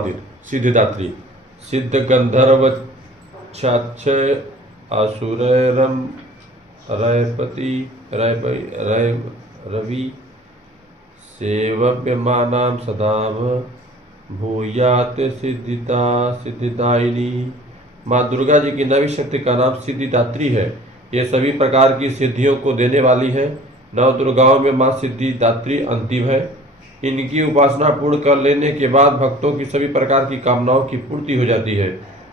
समाधिर सिद्धिदात्री सिद्ध गंधर्व छाक्षय असुररम रयपति रवि सेव्यमानां सदाव भूयात सिद्धिता सिद्धिदायिनी। माँ दुर्गा जी की नवी शक्ति का नाम सिद्धिदात्री है। ये सभी प्रकार की सिद्धियों को देने वाली है। नव दुर्गाओं में माँ सिद्धिदात्री अंतिम है। इनकी उपासना पूर्ण कर लेने के बाद भक्तों की सभी प्रकार की कामनाओं की पूर्ति हो जाती है।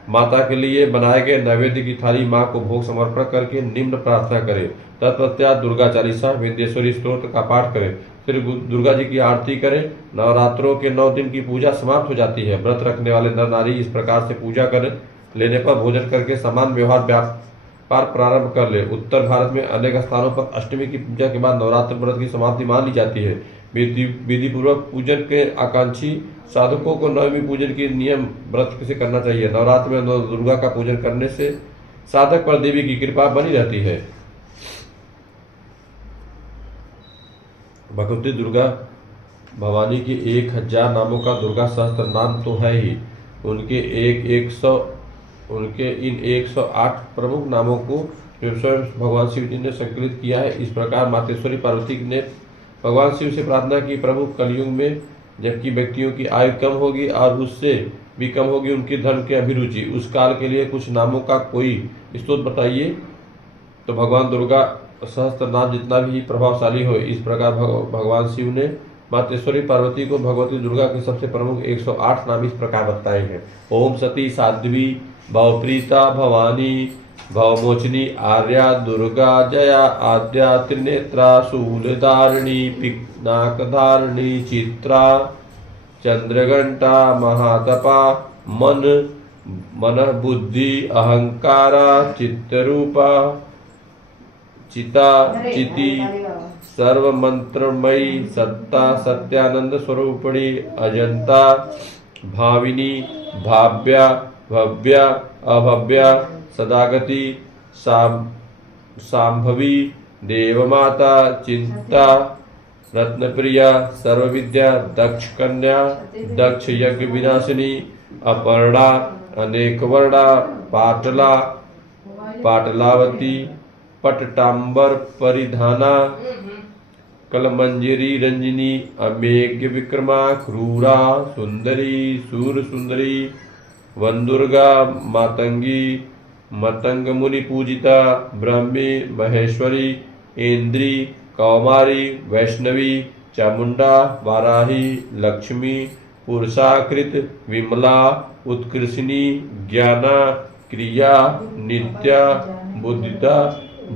माता के लिए बनाए गए नैवेद्य की थाली माँ को भोग समर्पण करके निम्न प्रार्थना करें। तत्पश्चात दुर्गा चालीसा विंध्येश्वरी स्तोत्र का पाठ करें। फिर दुर्गा जी की आरती करें। नवरात्रों के 9 दिन की पूजा समाप्त हो जाती है। व्रत रखने वाले नर नारी इस प्रकार से पूजा कर लेने पर भोजन करके समान व्यवहार व्यापार प्रारंभ कर ले। उत्तर भारत में अनेक स्थानों पर अष्टमी की पूजा के बाद नवरात्र व्रत की समाप्ति मान ली जाती है। विधि पूर्वक पूजन के आकांक्षी साधकों को नवमी पूजन की नियम व्रत से करना चाहिए। नवरात्र में दुर्गा का पूजन करने से साधक पर देवी की कृपा बनी रहती है। भगवती दुर्गा भवानी की 1000 नामों का दुर्गा सहस्त्र नाम तो है ही। उनके इन 108 प्रमुख नामों को स्वयं भगवान शिव जी ने संकलित किया है। इस प्रकार मातेश्वरी पार्वती ने भगवान शिव से प्रार्थना की, प्रभु कलयुग में जबकि व्यक्तियों की आयु कम होगी और उससे भी कम होगी उनकी धर्म की अभिरुचि, उस काल के लिए कुछ नामों का कोई स्तोत्र बताइए। तो भगवान दुर्गा सहस्त्र नाम जितना भी प्रभावशाली हो। इस प्रकार भगवान शिव ने मातेश्वरी पार्वती को भगवती दुर्गा के सबसे प्रमुख 108 नाम इस प्रकार बताए हैं। ओम सती साध्वी भवप्रीता भवानी भवमोचनी आर्या दुर्गा जया आद्या त्रिनेत्रा शूलधारिणी पिनाकधारिणी चित्रा चंद्रघंटा महातपा मन बुद्धि अहंकारा चित्तरूपा चिता चिति सर्व मंत्रमयी सत्ता सत्यानंद स्वरूपिणी अजंता भाविनी भाव्या भव्या अभव्या सदागति सांभवी देवमाता चिंता रत्नप्रिया सर्वविद्या दक्ष कन्या दक्ष यज्ञ विनाशिनी अपर्णा अनेकवर्णा पाटला पाटलावती पटटांबर परिधाना कलमंजरी रंजिनी अमेघ्य विक्रमा क्रूरा सुंदरी सूर सुंदरी वनदुर्गा मातंगी मतंग मुनि पूजिता ब्रह्मी महेश्वरी इंद्री कौमारी वैष्णवी चामुंडा वाराही लक्ष्मी पुरुषाकृत विमला उत्कृष्णी ज्ञाना क्रिया नित्या बुद्धिता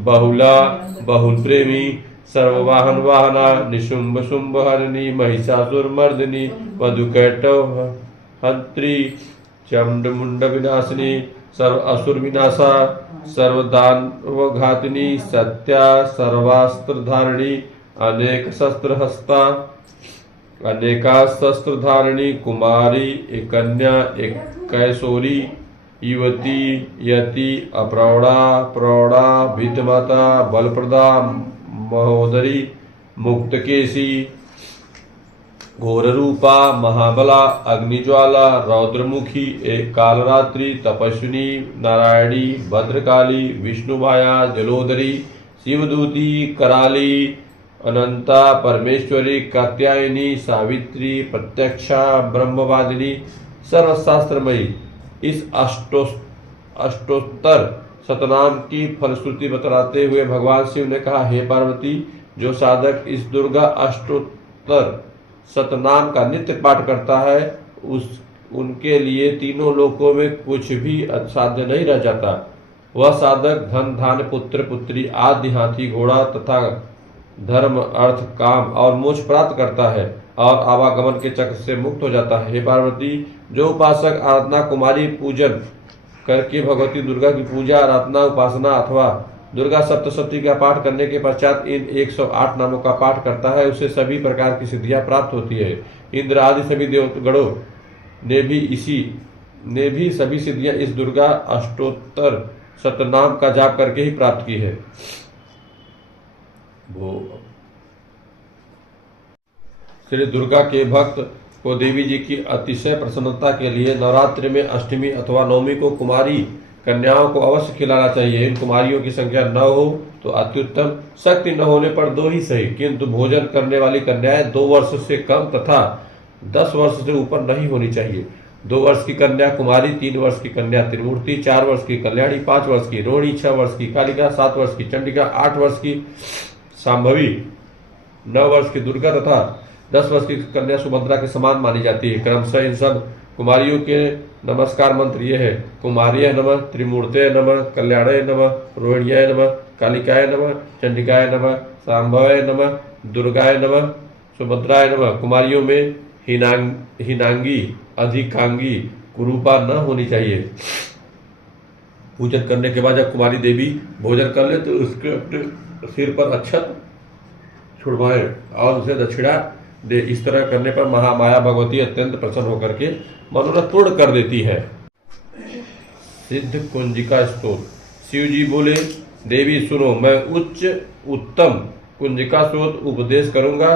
बहुला बहुल प्रेमी सर्ववाहन वाहना निशुंभ शुंभ हरिणी महिषासुर मर्दिनी मधुकैटव हंत्री चंड मुंड विनाशिनी सर्व असुर विनाशा सर्वदानव घातिनी सत्या सर्वास्त्र धारिणी अनेक शस्त्र हस्ता अनेका शस्त्र धारिणी कुमारी एक कन्या एक कैशोरी युवती यति अप्रौढ़ा प्रौढ़ा विद्यमाता बलप्रदा महोदरी मुक्तकेशी घोर रूपा महाबला अग्निज्वाला रौद्रमुखी एक कालरात्रि तपस्विनी नारायणी भद्रकाली विष्णुमाया जलोदरी शिवदूती कराली अनंता परमेश्वरी कात्यायनी सावित्री प्रत्यक्षा ब्रह्मवादिनी सर्वशास्त्रमयी। इस अष्टोत्तर शतनाम की फलश्रुति बतलाते हुए भगवान शिव ने कहा, हे पार्वती, जो साधक इस दुर्गा अष्टोत्तर शतनाम का नित्य पाठ करता है उनके लिए तीनों लोकों में कुछ भी असाध्य नहीं रह जाता। वह साधक धन धान्य पुत्र पुत्री आदि हाथी घोड़ा तथा धर्म अर्थ काम और मोक्ष प्राप्त करता है और आवागमन के चक्र से मुक्त हो जाता है। हे पार्वती, जो उपासक आराधना कुमारी पूजन करके भगवती दुर्गा की पूजा आराधना उपासना अथवा दुर्गा सप्तशती का पाठ करने के पश्चात इन 108 नामों का पाठ करता है उसे सभी प्रकार की सिद्धियां प्राप्त होती है। इंद्र आदि सभी देवगणों ने भी सभी सिद्धियां इस दुर्गा अष्टोत्तर शतनाम का जाप करके ही प्राप्त की है। श्री दुर्गा के भक्त को देवी जी की अतिशय प्रसन्नता के लिए नवरात्रि में अष्टमी अथवा नवमी को कुमारी कन्याओं को अवश्य खिलाना चाहिए। इन कुमारियों की संख्या 9 हो तो अत्युत्तम, शक्ति न होने पर 2 ही सही, किंतु भोजन करने वाली कन्याएं 2 वर्ष से कम तथा 10 वर्ष से ऊपर नहीं होनी चाहिए। 2 वर्ष की कन्या कुमारी, 3 वर्ष की कन्या त्रिमूर्ति, 4 वर्ष की कल्याणी, 5 वर्ष की रोहिणी, 6 वर्ष की कालिका, 7 वर्ष की चंडिका, 8 वर्ष की सांभवी, 9 वर्ष की दुर्गा तथा 10 वर्ष की कन्या सुभद्रा के समान मानी जाती है। क्रमशः इन सब कुमारियों के नमस्कार मंत्र ये है: कुमार्य नमः, त्रिमूर्तये नमः, कल्याणाय नमः, रोहिण्याय नमः, कालिकाय नमः, चंडिकाय नमः, सांभवाय नमः, दुर्गाय नमः, सुभद्राय नमः। कुमारियों में हीनांगी, अधिकांगी, कुरूपा न होनी चाहिए। पूजन करने के बाद जब कुमारी देवी भोजन कर ले तो उसके अपने सिर पर अक्षत छुड़वाए और उसे दक्षिणा दे। इस तरह करने पर महामाया भगवती अत्यंत प्रसन्न होकर के मनोरथ पूर्ण कर देती है। सिद्ध कुंजिका स्तोत्र। शिव जी बोले, देवी सुनो, मैं उच्च उत्तम कुंजिका स्तोत्र उपदेश करूंगा,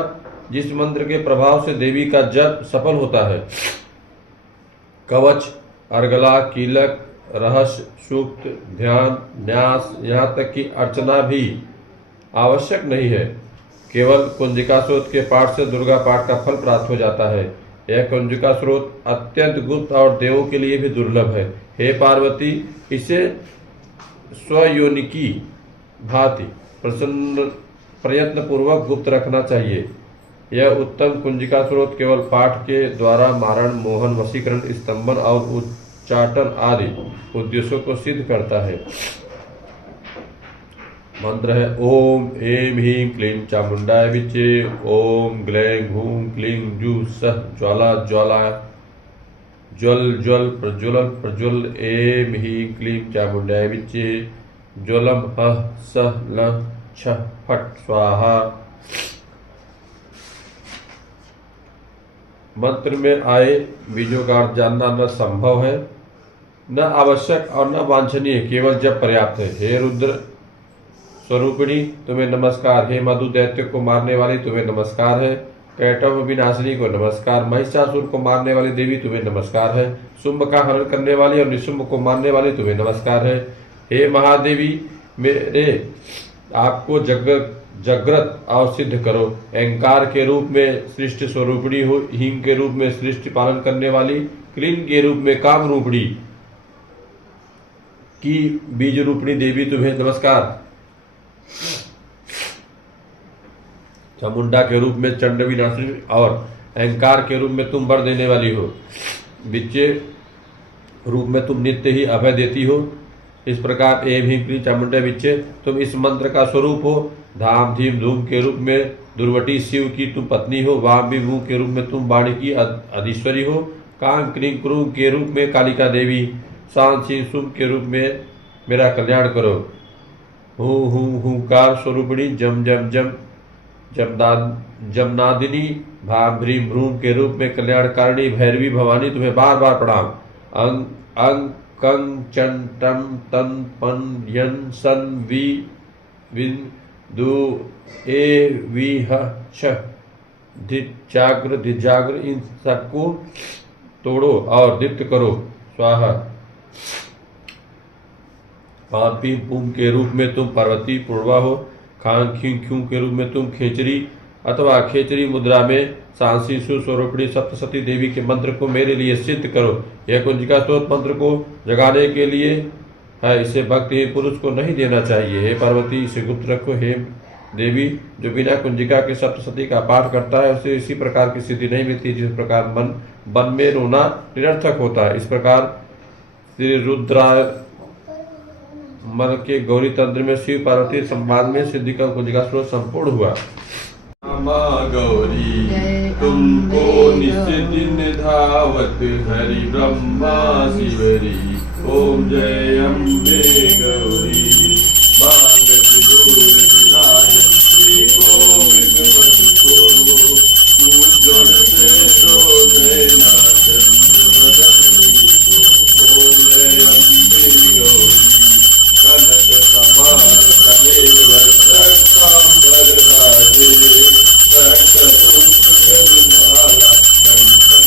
जिस मंत्र के प्रभाव से देवी का जप सफल होता है। कवच, अर्गला, कीलक, रहस्य, सूक्त, ध्यान, न्यास, यहाँ तक कि अर्चना भी आवश्यक नहीं है। केवल कुंजिका स्रोत के पाठ से दुर्गा पाठ का फल प्राप्त हो जाता है। यह कुंजिका स्रोत अत्यंत गुप्त और देवों के लिए भी दुर्लभ है। हे पार्वती, इसे स्वयोनि की भांति प्रयत्न पूर्वक गुप्त रखना चाहिए। यह उत्तम कुंजिका स्रोत केवल पाठ के द्वारा मारण, मोहन, वशीकरण, स्तंभन और उच्चाटन आदि उद्देश्यों को सिद्ध करता है। मंत्र है ओम ऐं ह्रीं क्लीं चामुंडाय विचे, ओम ग्लैं घूं क्लीं जू सह ज्वाला ज्वाला ज्वल ज्वल प्रज्वल प्रज्वल, ऐं ह्रीं क्लीं चामुंडाय विचे, ज्वलम ह सह ल छ फट स्वाहा। मंत्र में आए बीजों का अर्थ जानना न संभव है, न आवश्यक और न वांछनीय, केवल जब पर्याप्त है। हे रुद्र स्वरूपिणी तुम्हें नमस्कार। हे मधु दैत्य को मारने वाली तुम्हें नमस्कार है। कैटव विनाशिनी को नमस्कार। महिषासुर को मारने वाली देवी तुम्हें नमस्कार है। शुंभ का हरण करने वाली और निशुंभ को मारने वाली तुम्हें नमस्कार है। हे महादेवी, मेरे आपको जागृत और सिद्ध करो। अहंकार के रूप में सृष्टि स्वरूपिणी हो, हींग के रूप में सृष्टि पालन करने वाली, क्लीन के रूप में काम रूपिणी की बीज रूपिणी देवी तुम्हें नमस्कार। चामुंडा के रूप में चंड विनाशिनी और अहंकार के रूप में तुम वर देने वाली हो। विच्चे रूप में तुम नित्य ही अभय देती हो। इस प्रकार ऐं ह्रीं क्लीं चामुंडा विच्चे तुम इस मंत्र का स्वरूप हो। धाम धीम धूम के रूप में दुर्वटी शिव की तुम पत्नी हो। वाम विभू के रूप में तुम वाणी की अधीश्वरी हो। कां क्रीं क्रूं के रूप में कालिका देवी। शांत सिंह शुभ के रूप में मेरा कल्याण करो। हूँ हूँ हूँकार स्वरूपिणी जम जम जम जमनादिनी भाम भ्रीम भ्रूम के रूप में कल्याणकारिणी भैरवी भवानी तुम्हें बार बार प्रणाम। अंग अंग कंग चं टं तन पन यन सन वी विन दु ए वी ह छ धिजाग्र इन सबको तोड़ो और दीप्त करो। स्वाहा। पाम पीम पूम के रूप में तुम पार्वती पूर्वा हो। खां खीं ख्यूं के रूप में तुम खेचरी अथवा खेचरी मुद्रा में सांसी स्वरूपिणी सप्तशती देवी के मंत्र को मेरे लिए सिद्ध करो। यह कुंजिका स्तोत्र मंत्र को जगाने के लिए है, इसे भक्तिहीन पुरुष को नहीं देना चाहिए। हे पार्वती, इसे गुप्त रखो। हे देवी, जो बिना कुंजिका के सप्तशती का पाठ करता है उसे इसी प्रकार की सिद्धि नहीं मिलती जिस प्रकार मन में रोना निरर्थक होता है। इस प्रकार श्री रुद्रा मन के गौरी तंत्र में शिव पार्वती संवाद में सिद्धि का कुंजिका स्रोत संपूर्ण हुआ। माँ गौरी तुमको नित्य दिन धावत हरि ब्रह्मा शिवरी। ओम जय अम्बे गौरी मांगत जोर विराज श्री गोविंद को उज्ज्वल से दो नैना चंद्र बदनी। ओम जय अम्बे गौरी कनक समान कलेवर रक्तांबर राजे रक्त पुष्प गरुमाला कंठ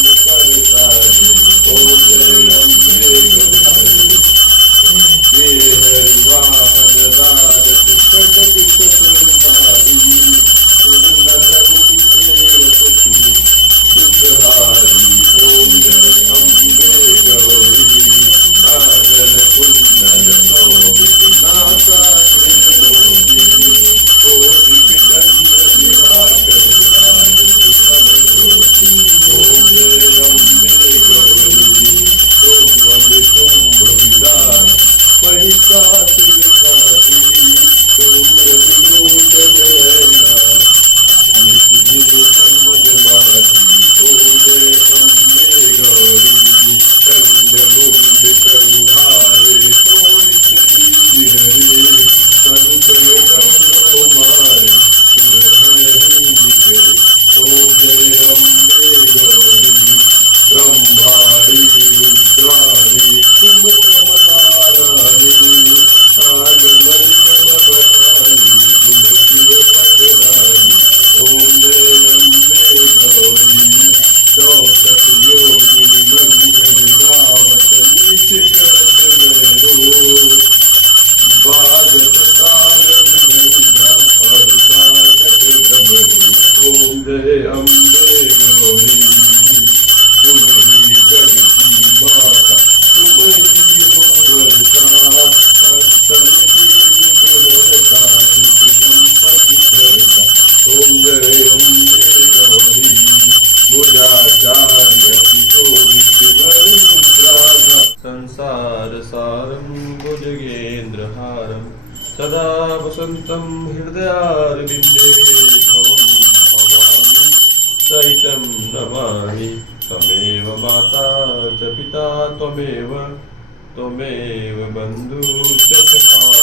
सारसारं भुजगेन्द्रहारं सदा वसन्तं हृदयारविन्दे भवं भवामि सहितं नमामि त्वमेव माता च पिता त्वमेव बन्धुश्च सखा